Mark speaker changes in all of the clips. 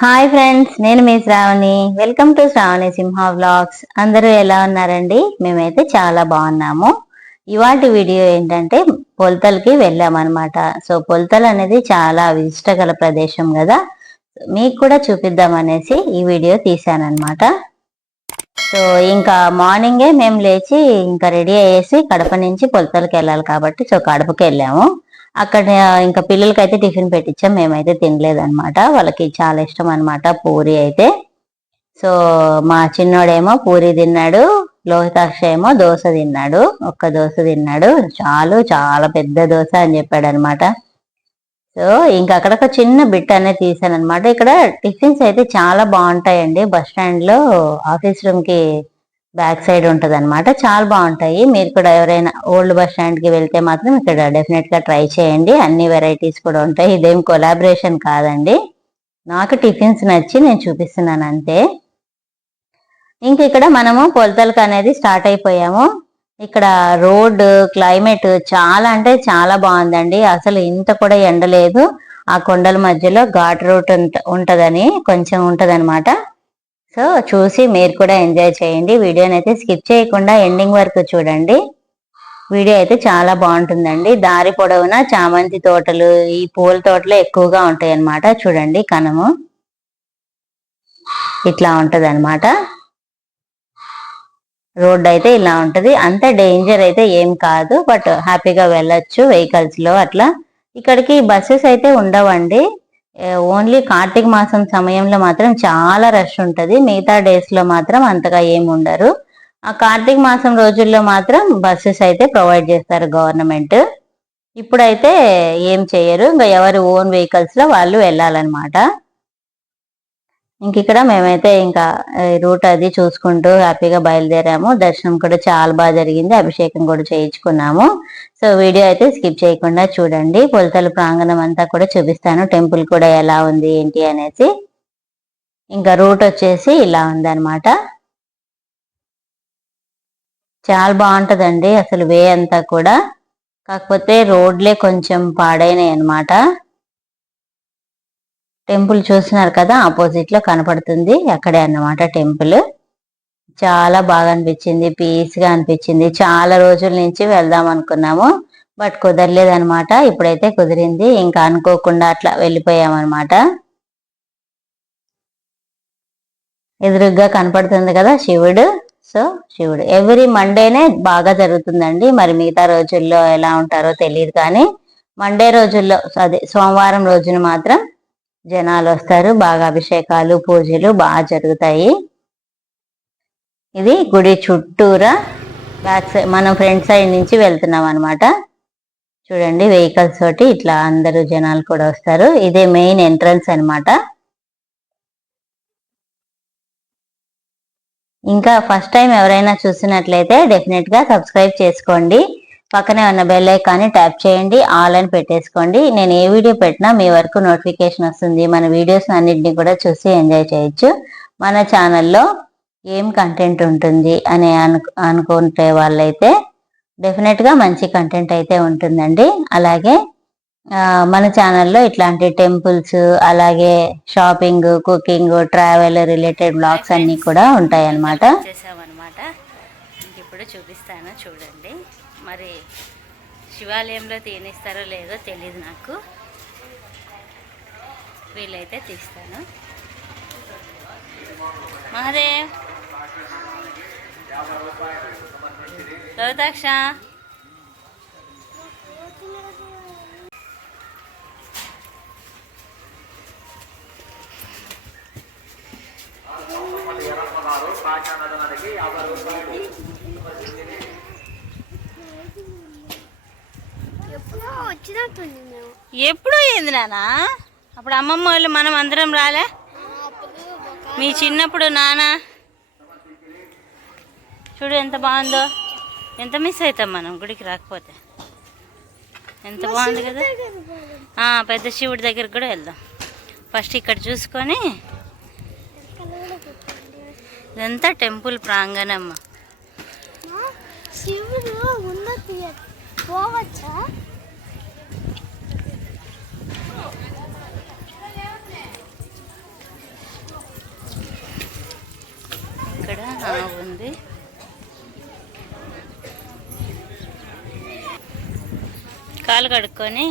Speaker 1: Hi friends నేను మీ Sravani. Welcome to Sravani Simha vlogs అందరూ ఎలా ఉన్నారండి? మేమైతే చాలా బాగున్నాము. ఇవాటి వీడియో ఏంటంటే పొలతలకి వెళ్ళామన్నమాట. సో పొలతలు అనేది చాలా విశిష్టగల ప్రదేశం కదా. మీకు కూడా చూపిద్దాం అనేసి ఈ వీడియో తీశానమాట సో ఇంకా మార్నింగే మేము లేచి ఇంకా రెడీ అయ్యేసి కడప నుంచి పొలతలకి వెళ్ళాలి కాబట్టి సో కడపకి వెళ్ళాము. అక్కడ ఇంకా పిల్లలకి అయితే టిఫిన్ పెట్టించాం మేమైతే తినలేదన్నమాట. వాళ్ళకి చాలా ఇష్టం అనమాట పూరి అయితే. సో మా చిన్నోడేమో పూరి తిన్నాడు లోహితాక్ష ఏమో దోశ తిన్నాడు ఒక్క దోశ తిన్నాడు. చాలు చాలా పెద్ద దోశ అని చెప్పాడు అనమాట సో ఇంకా అక్కడ ఒక చిన్న బిట్ అనేది తీసాను అనమాట ఇక్కడ టిఫిన్స్ అయితే చాలా బాగుంటాయండి. బస్ స్టాండ్లో ఆఫీస్ రూమ్కి బ్యాక్ సైడ్ ఉంటుంది అనమాట చాలా బాగుంటాయి. మీరు కూడా ఎవరైనా ఓల్డ్ బస్ స్టాండ్కి వెళ్తే మాత్రం ఇక్కడ డెఫినెట్గా ట్రై చేయండి. అన్ని వెరైటీస్ కూడా ఉంటాయి. ఇదేం కొలాబరేషన్ కాదండి. నాకు టిఫిన్స్ నచ్చి నేను చూపిస్తున్నాను అంతే. ఇంక ఇక్కడ మనము పొలతలకు అనేది స్టార్ట్ అయిపోయాము. ఇక్కడ రోడ్ క్లైమేట్ చాలా అంటే చాలా బాగుందండి. అసలు ఇంత కూడా ఎండలేదు ఆ కొండల మధ్యలో ఘాట్ రూట్ ఉంటదని కొంచెం ఉంటదన్నమాట. సో చూసి మీరు కూడా ఎంజాయ్ చేయండి. వీడియోని అయితే స్కిప్ చేయకుండా ఎండింగ్ వరకు చూడండి. వీడియో అయితే చాలా బాగుంటుందండి. దారి పొడవునా చామంతి తోటలు ఈ పూల తోటలు ఎక్కువగా ఉంటాయి అన్నమాట చూడండి కనము ఇట్లా ఉంటది అనమాట రోడ్ అయితే ఇలా ఉంటది. అంత డేంజర్ అయితే ఏం కాదు. బట్ హ్యాపీగా వెళ్ళొచ్చు వెహికల్స్లో అట్లా. ఇక్కడికి బస్సెస్ అయితే ఉండవండి. ఓన్లీ కార్తీక మాసం సమయంలో మాత్రం చాలా రష్ ఉంటుంది. మిగతా డేస్లో మాత్రం అంతగా ఏమి ఉండరు. ఆ కార్తీక మాసం రోజుల్లో మాత్రం బస్సెస్ అయితే ప్రొవైడ్ చేస్తారు గవర్నమెంట్ ఇప్పుడైతే ఏం చేయరు. ఇంకా ఎవరు ఓన్ వెహికల్స్లో వాళ్ళు వెళ్ళాలన్నమాట. ఇంక ఇక్కడ మేమైతే ఇంకా రూట్ అది చూసుకుంటూ హ్యాపీగా బయలుదేరాము. దర్శనం కూడా చాలా బాగా జరిగింది. అభిషేకం కూడా చేయించుకున్నాము. సో వీడియో అయితే స్కిప్ చేయకుండా చూడండి. కొలతల ప్రాంగణం అంతా కూడా చూపిస్తాను. టెంపుల్ కూడా ఎలా ఉంది ఏంటి అనేసి. ఇంకా రూట్ వచ్చేసి ఇలా ఉందన్నమాట. చాలా బాగుంటుందండి అసలు వే అంతా కూడా. కాకపోతే రోడ్లే కొంచెం పాడైనాయి అనమాట టెంపుల్ చూస్తున్నారు కదా ఆపోజిట్లో కనపడుతుంది. అక్కడే అన్నమాట టెంపుల్. చాలా బాగా అనిపించింది పీస్గా అనిపించింది. చాలా రోజుల నుంచి వెళ్దాం అనుకున్నాము బట్ కుదరలేదు అనమాట ఇప్పుడైతే కుదిరింది. ఇంకా అనుకోకుండా అట్లా వెళ్ళిపోయామన్నమాట. ఎదురుగ్గా కనపడుతుంది కదా శివుడు. సో శివుడు. ఎవ్రీ మండేనే బాగా జరుగుతుందండి. మరి మిగతా రోజుల్లో ఎలా ఉంటారో తెలియదు కానీ మండే రోజుల్లో అదే సోమవారం రోజున మాత్రం జనాలు వస్తారు బాగా అభిషేకాలు పూజలు బాగా జరుగుతాయి. ఇది గుడి చుట్టూరా బ్యాక్ సైడ్ మనం ఫ్రంట్ సైడ్ నుంచి వెళ్తున్నాం అనమాట చూడండి వెహికల్స్ తోటి ఇట్లా అందరూ జనాలు కూడా వస్తారు. ఇదే మెయిన్ ఎంట్రన్స్ అనమాట ఇంకా ఫస్ట్ టైం ఎవరైనా చూసినట్లయితే డెఫినెట్గా సబ్స్క్రైబ్ చేసుకోండి. పక్కనే ఉన్న బెల్ ఐకాన్ని ట్యాప్ చేయండి ఆల్ అని పెట్టేసుకోండి. నేను ఏ వీడియో పెట్టినా మీ వరకు నోటిఫికేషన్ వస్తుంది. మన వీడియోస్ అన్నింటినీ కూడా చూసి ఎంజాయ్ చేయొచ్చు. మన ఛానల్లో ఏం కంటెంట్ ఉంటుంది అని అను అనుకుంటే వాళ్ళైతే డెఫినెట్గా మంచి కంటెంట్ అయితే ఉంటుందండి. అలాగే మన ఛానల్లో ఇట్లాంటి టెంపుల్స్ అలాగే shopping cooking travel related blogs అన్నీ కూడా ఉంటాయి అన్నమాట
Speaker 2: శివాలయంలో తీనిస్తారో లేదో తెలియదు నాకు. వీలైతే తీస్తాను. మహాదేవ్. లోతాక్ష
Speaker 3: ఎప్పుడో
Speaker 2: ఏంది నానా? అప్పుడు అమ్మమ్మ వాళ్ళు మనం అందరం రాలే? మీ చిన్నప్పుడు నాన్న చూడు ఎంత బాగుందో. ఎంత మిస్ అవుతాం మనం గుడికి రాకపోతే? ఎంత బాగుంది కదా? పెద్ద శివుడి దగ్గరికి కూడా వెళ్దాం. ఫస్ట్ ఇక్కడ చూసుకొని ఇదంతా టెంపుల్ ప్రాంగణం.
Speaker 3: శివుడు పోవచ్చా?
Speaker 2: ఇక్కడ ఉంది. కాలు కడుక్కొని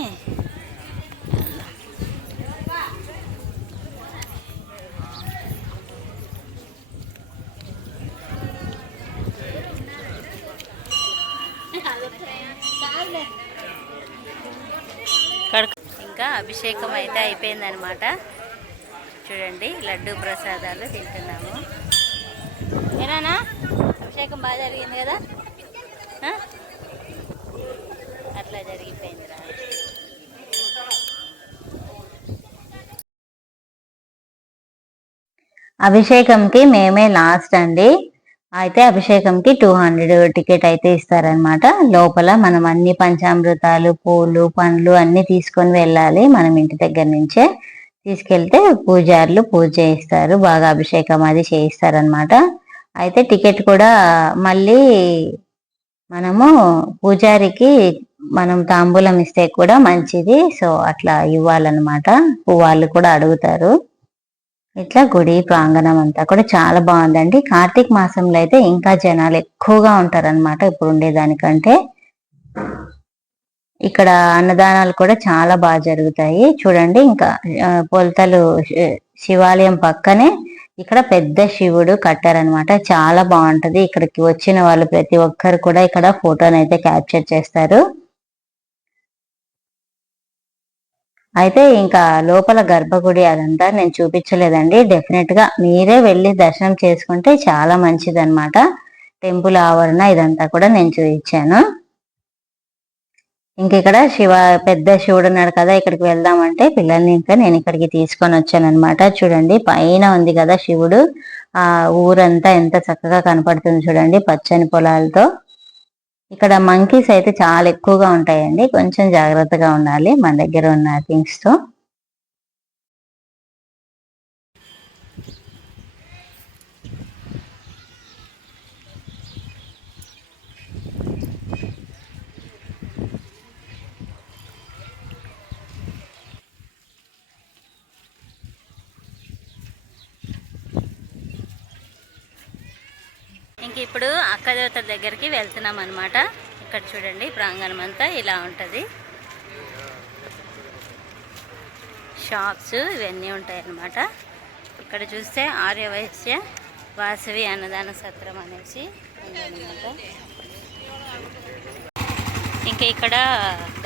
Speaker 2: ఇంకా అభిషేకం అయితే అయిపోయిందనమాట చూడండి లడ్డు ప్రసాదాలు తింటున్నాము. ఎలానా అభిషేకం బాగా జరిగింది కదా? అట్లా జరిగిపోయిందిరా.
Speaker 1: అభిషేకంకి మేమే లాస్ట్ అండి. అయితే అభిషేకంకి టూ హండ్రెడ్ టికెట్ అయితే ఇస్తారనమాట లోపల మనం అన్ని పంచామృతాలు పూలు పండ్లు అన్ని తీసుకొని వెళ్ళాలి. మనం ఇంటి దగ్గర నుంచే తీసుకెళ్తే పూజారులు పూజ చేయిస్తారు బాగా అభిషేకం అది చేయిస్తారనమాట అయితే టికెట్ కూడా మళ్ళీ మనము పూజారికి మనం తాంబూలం ఇస్తే కూడా మంచిది. సో అట్లా ఇవ్వాలన్నమాట. వాళ్ళు కూడా అడుగుతారు. ఇట్లా గుడి ప్రాంగణం అంతా కూడా చాలా బాగుందండి. కార్తీక మాసంలో అయితే ఇంకా జనాలు ఎక్కువగా ఉంటారనమాట ఇప్పుడు ఉండేదానికంటే. ఇక్కడ అన్నదానాలు కూడా చాలా బాగా జరుగుతాయి. చూడండి ఇంకా పొలతలు శివాలయం పక్కనే ఇక్కడ పెద్ద శివుడు కట్టారనమాట చాలా బాగుంటది. ఇక్కడికి వచ్చిన వాళ్ళు ప్రతి ఒక్కరు కూడా ఇక్కడ ఫోటోని అయితే క్యాప్చర్ చేస్తారు. అయితే ఇంకా లోపల గర్భగుడి అదంతా నేను చూపించలేదండి. డెఫినెట్గా మీరే వెళ్ళి దర్శనం చేసుకుంటే చాలా మంచిది అనమాట టెంపుల్ ఆవరణ ఇదంతా కూడా నేను చూపించాను. ఇంక ఇక్కడ శివ పెద్ద శివుడు ఉన్నాడు కదా ఇక్కడికి వెళ్దామంటే పిల్లల్ని ఇంకా నేను ఇక్కడికి తీసుకొని వచ్చాను అనమాట చూడండి పైన ఉంది కదా శివుడు. ఆ ఊరంతా ఎంత చక్కగా కనపడుతుంది చూడండి పచ్చని పొలాలతో. ఇక్కడ మంకీస్ అయితే చాలా ఎక్కువగా ఉంటాయండి. కొంచెం జాగ్రత్తగా ఉండాలి మన దగ్గర ఉన్న థింగ్స్తో
Speaker 2: మనకి ఇప్పుడు అక్క దేవతల దగ్గరికి వెళ్తున్నాం అనమాట ఇక్కడ చూడండి ప్రాంగణం అంతా ఇలా ఉంటుంది. షాప్స్ ఇవన్నీ ఉంటాయి అన్నమాట. ఇక్కడ చూస్తే ఆర్యవైశ్య వాసవి అన్నదాన సత్రం అనేసి ఉందన్నమాట. ఇంకా ఇక్కడ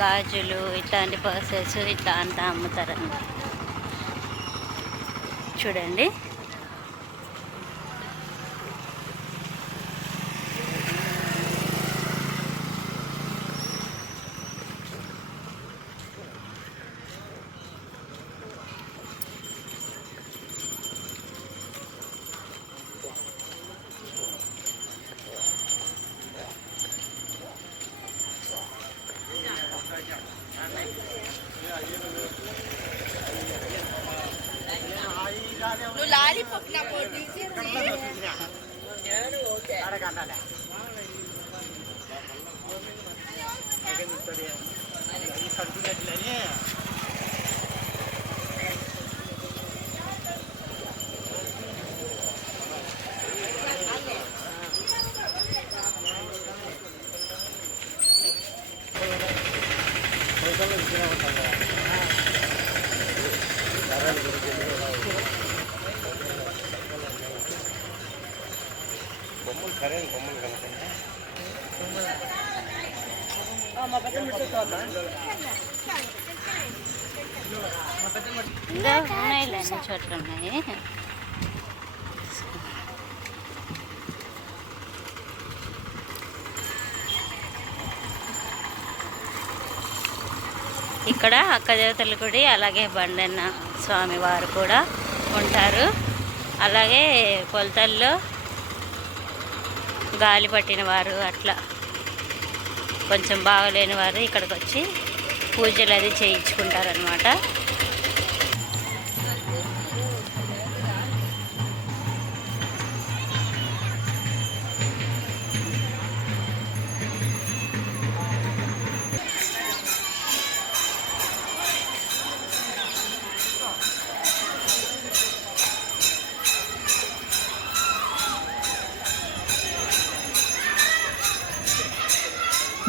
Speaker 2: గాజులు ఇట్లాంటి పర్సెస్ ఇట్లా అంతా అమ్ముతారన్నమాట. చూడండి. నువ్వు లాలీపాప్ నా పోటీ అడగండి ఇంకా ఉన్నాయి అన్ని చోట్ల ఉన్నాయి. ఇక్కడ అక్క దేవతల గుడి అలాగే బండన్న స్వామి వారు కూడా ఉంటారు. అలాగే కొలతల్లో గాలి పట్టిన వారు అట్లా. కొంచెం బాగలేని వారు ఇక్కడికి వచ్చి పూజలు అది చేయించుకుంటారనమాట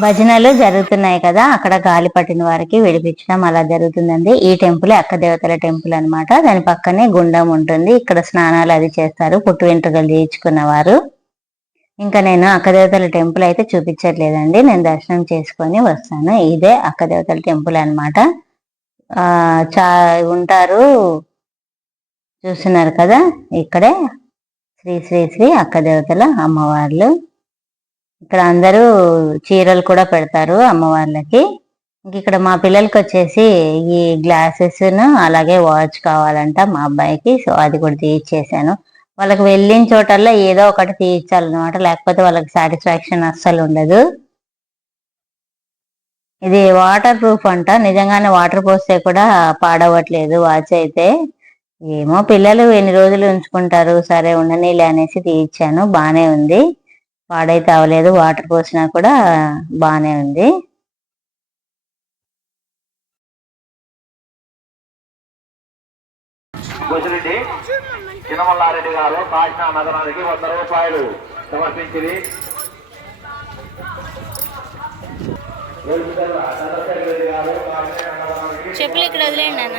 Speaker 1: భజనలు జరుగుతున్నాయి కదా అక్కడ గాలి పట్టిన వారికి విడిపించడం అలా జరుగుతుందండి. ఈ టెంపుల్ అక్క దేవతల టెంపుల్ అనమాట దాని పక్కనే గుండం ఉంటుంది. ఇక్కడ స్నానాలు అది చేస్తారు. పుట్టు వెంట్రుకలు చేయించుకున్న వారు. ఇంకా నేను అక్కదేవతల టెంపుల్ అయితే చూపించట్లేదండి. నేను దర్శనం చేసుకొని వస్తాను. ఇదే అక్కదేవతల టెంపుల్ అన్నమాట. చా ఉంటారు. చూస్తున్నారు కదా ఇక్కడే శ్రీ శ్రీ శ్రీ అక్కదేవతల అమ్మవార్లు. ఇక్కడ అందరూ చీరలు కూడా పెడతారు అమ్మవార్లకి. ఇంక ఇక్కడ మా పిల్లలకి వచ్చేసి ఈ గ్లాసెస్ అలాగే వాచ్ కావాలంట మా అబ్బాయికి. సో అది కూడా తీయించేసాను వాళ్ళకి వెళ్ళిన చోటల్లో ఏదో ఒకటి తీయించాలన్నమాట లేకపోతే వాళ్ళకి సాటిస్ఫాక్షన్ అస్సలు ఉండదు. ఇది వాటర్ ప్రూఫ్ అంట. నిజంగానే వాటర్ పోస్తే కూడా పాడవట్లేదు వాచ్ అయితే. ఏమో పిల్లలు ఎన్ని రోజులు ఉంచుకుంటారు సరే ఉండనీలే అనేసి తీయించాను బాగానే ఉంది. పాడైతే అవ్వలేదు వాటర్ పోసినా కూడా బానే ఉంది.
Speaker 4: బుసిరెడ్డి చిన్నమల్లారెడ్డి గారు కాకినాడ నగరానికి వంద రూపాయలు సమర్పించింది. రెడ్డి గారు కాకినాడ నగరానికి
Speaker 2: చెప్పులు ఇక్కడ వదిలేండి నాన్న.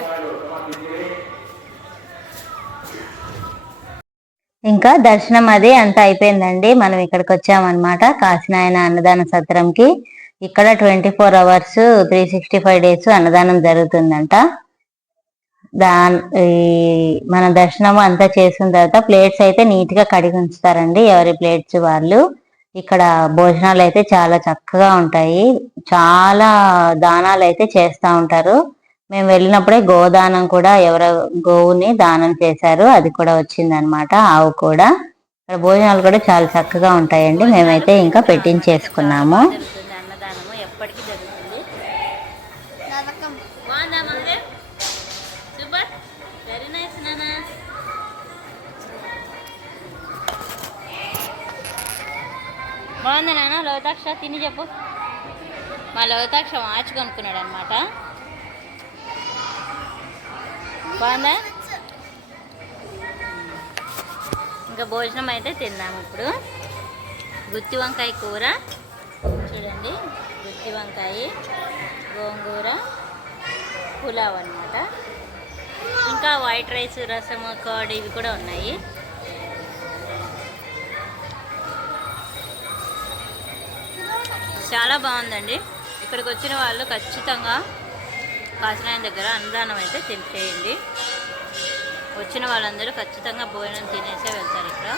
Speaker 1: ఇంకా దర్శనం అది అంతా అయిపోయిందండి. మనం ఇక్కడికి వచ్చామన్నమాట. కాశీనాయన అన్నదాన సత్రంకి. ఇక్కడ twenty four hours three sixty five days అన్నదానం జరుగుతుందంట. దా ఈ మన దర్శనం అంతా చేసిన తర్వాత ప్లేట్స్ అయితే నీట్గా కడిగి ఉంచుతారండి ఎవరి ప్లేట్స్ వాళ్ళు. ఇక్కడ భోజనాలు అయితే చాలా చక్కగా ఉంటాయి. చాలా దానాలు అయితే చేస్తూ ఉంటారు. మేము వెళ్ళినప్పుడే గోదానం కూడా ఎవరో గోవుని దానం చేశారు. అది కూడా వచ్చింది అనమాట ఆవు కూడా. ఇక్కడ భోజనాలు కూడా చాలా చక్కగా ఉంటాయండి. మేమైతే ఇంకా పెట్టించేసుకున్నాము.
Speaker 2: బాగుంది నాన్న? లోతాక్ష తిని చెప్పు. మా లోతాక్ష వాచ్ కొనుక్కున్నాడు అనమాట బాగుందా? ఇంకా భోజనం అయితే తిన్నాము ఇప్పుడు. గుత్తి వంకాయ కూర. చూడండి గుత్తి వంకాయ గోంగూర పులావ్ అన్నమాట. ఇంకా వైట్ రైస్ రసము కర్డ్ ఇవి కూడా ఉన్నాయి. చాలా బాగుందండి. ఇక్కడికి వచ్చిన వాళ్ళు ఖచ్చితంగా కాశీనాయన దగ్గర అన్నదానం అయితే తినిచేయండి వచ్చిన వాళ్ళందరూ ఖచ్చితంగా భోజనం తినేసే వెళ్తారు ఇక్కడ.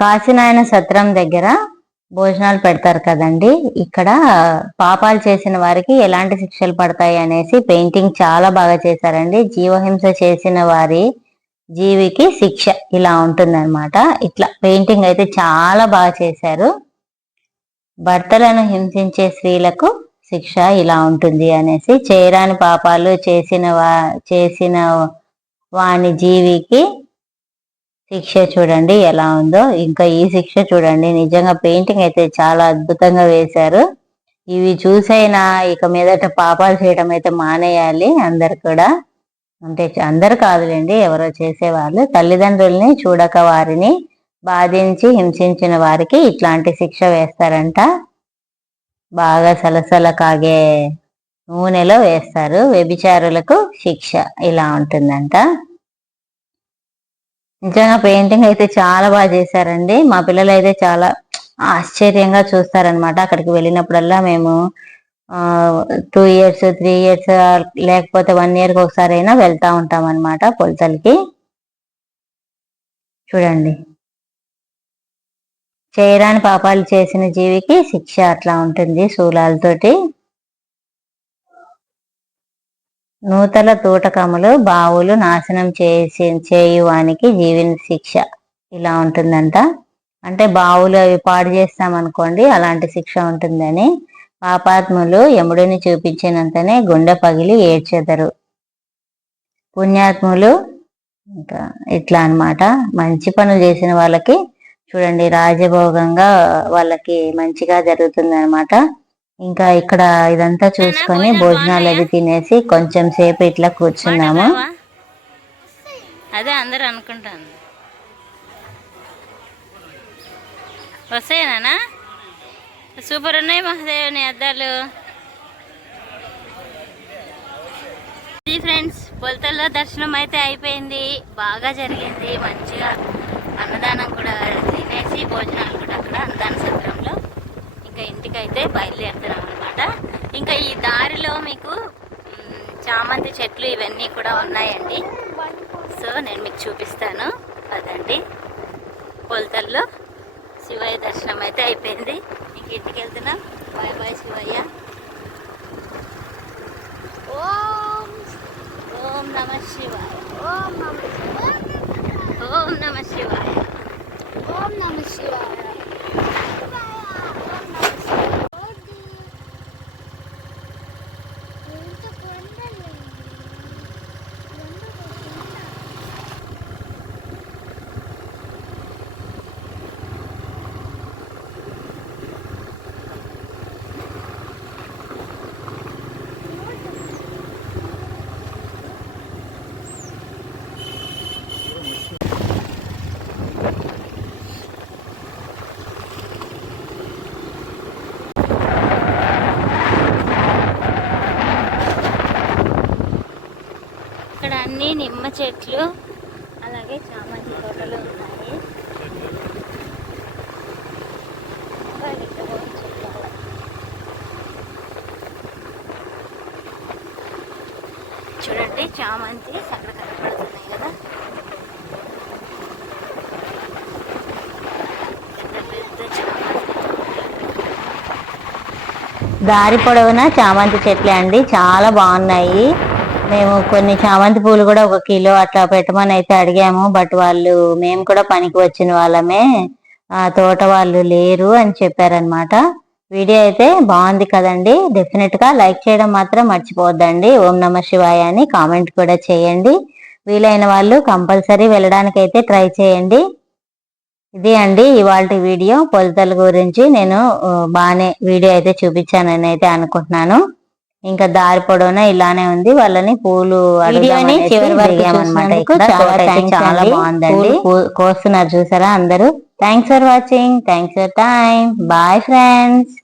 Speaker 1: కాశీనాయన సత్రం దగ్గర భోజనాలు పెడతారు కదండి. ఇక్కడ పాపాలు చేసిన వారికి ఎలాంటి శిక్షలు పడతాయి అనేసి పెయింటింగ్ చాలా బాగా చేశారండి. జీవహింస చేసిన వారి జీవికి శిక్ష ఇలా ఉంటుందన్నమాట. ఇట్లా పెయింటింగ్ అయితే చాలా బాగా చేశారు. భర్తలను హింసించే స్త్రీలకు శిక్ష ఇలా ఉంటుంది అనేసి చేయరాని పాపాలు చేసిన వా చేసిన వాని జీవికి శిక్ష చూడండి ఎలా ఉందో. ఇంకా ఈ శిక్ష చూడండి. నిజంగా పెయింటింగ్ అయితే చాలా అద్భుతంగా వేశారు. ఇవి చూసైనా ఇక మీదట పాపాలు చేయడం అయితే మానేయాలి అందరు కూడా. అంటే అందరు కాదులేండి ఎవరో చేసేవాళ్ళు. తల్లిదండ్రుల్ని చూడక వారిని బాధించి హింసించిన వారికి ఇట్లాంటి శిక్ష వేస్తారంట. బాగా సలసల కాగే నూనెలో వేస్తారు. వ్యభిచారులకు శిక్ష ఇలా ఉంటుందంట. నిజంగా పెయింటింగ్ అయితే చాలా బాగా చేశారండి. మా పిల్లలు అయితే చాలా ఆశ్చర్యంగా చూస్తారనమాట అక్కడికి వెళ్ళినప్పుడల్లా మేము టూ ఇయర్స్ త్రీ ఇయర్స్ లేకపోతే వన్ ఇయర్కి ఒకసారి అయినా వెళ్తా ఉంటాం అనమాట పొలతలకి చూడండి. చేయరాని పాపాలు చేసిన జీవికి శిక్ష అట్లా ఉంటుంది శూలాలతోటి నూతల తూటకములు బావులు నాశనం చేసి చేయువానికి జీవిన శిక్ష ఇలా ఉంటుందంట. అంటే బావులు అవి పాడు చేస్తామనుకోండి అలాంటి శిక్ష ఉంటుందని. పాపాత్ములు యముడిని చూపించినంతనే గుండె పగిలి ఏడ్చెదరు. పుణ్యాత్ములు ఇంకా ఇట్లా అనమాట మంచి పనులు చేసిన వాళ్ళకి చూడండి రాజభోగంగా వాళ్ళకి మంచిగా జరుగుతుంది అనమాట ఇంకా ఇక్కడ ఇదంతా చూసుకొని భోజనాలు అవి తినేసి కొంచెం సేపు ఇట్లా కూర్చున్నాము?
Speaker 4: అదే అందరూ అనుకుంటాను వస్తాయినా సూపర్ ఉన్నాయి మహాదేవుని అద్దాలు. ఇది ఫ్రెండ్స్ పొలతల్లో దర్శనం అయితే అయిపోయింది. బాగా జరిగింది. మంచిగా అన్నదానం కూడా తినేసి భోజనాలు కూడా అక్కడ అన్నదాన సత్రంలో ఇంకా ఇంటికి అయితే బయలుదేరుతున్నాం అనమాట ఇంకా ఈ దారిలో మీకు చామంతి చెట్లు ఇవన్నీ కూడా ఉన్నాయండి. సో నేను మీకు చూపిస్తాను. అదండి పొలతల్లో శివయ్య దర్శనం అయితే అయిపోయింది. ఇంక ఇంటికి వెళ్తున్నాం బాయ్ బాయ్ శివయ్య.
Speaker 3: ఓం
Speaker 4: ఓం నమ శివాయ.
Speaker 3: ఓం నమ
Speaker 4: ఓం నమ శివాయ.
Speaker 3: ఓం నమ శివాయ.
Speaker 4: Thank you. నిమ్మ చెట్లు అలాగే చామంతి తోటలు ఉన్నాయి చూడండి చామంతి అక్కడ కనపడుతున్నాయి కదా.
Speaker 1: దారి పొడవునా చామంతి చెట్లే అండి. చాలా బాగున్నాయి. మేము కొన్ని చామంతి పూలు కూడా ఒక కిలో అట్లా పెట్టమని అయితే అడిగాము. బట్ వాళ్ళు మేము కూడా పనికి వచ్చిన వాళ్ళమే. ఆ తోట వాళ్ళు లేరు అని చెప్పారనమాట వీడియో అయితే బాగుంది కదండి. డెఫినెట్గా లైక్ చేయడం మాత్రం మర్చిపోవద్దండి. ఓం నమ శివాయ అని కామెంట్ కూడా చేయండి. వీలైన వాళ్ళు కంపల్సరీ వెళ్ళడానికి అయితే ట్రై చేయండి. ఇది అండి ఇవాళ వీడియో. పొలతల గురించి నేను బాగానే వీడియో అయితే చూపించానని అయితే అనుకుంటున్నాను. ఇంకా దారి పొడవునా ఇలానే ఉంది. వాళ్ళని పూలు వీడియోని చివరి వరకు చాలా బాగుందండి. కోస్తున్నారు చూసారా అందరూ? Thanks for watching thanks for time bye friends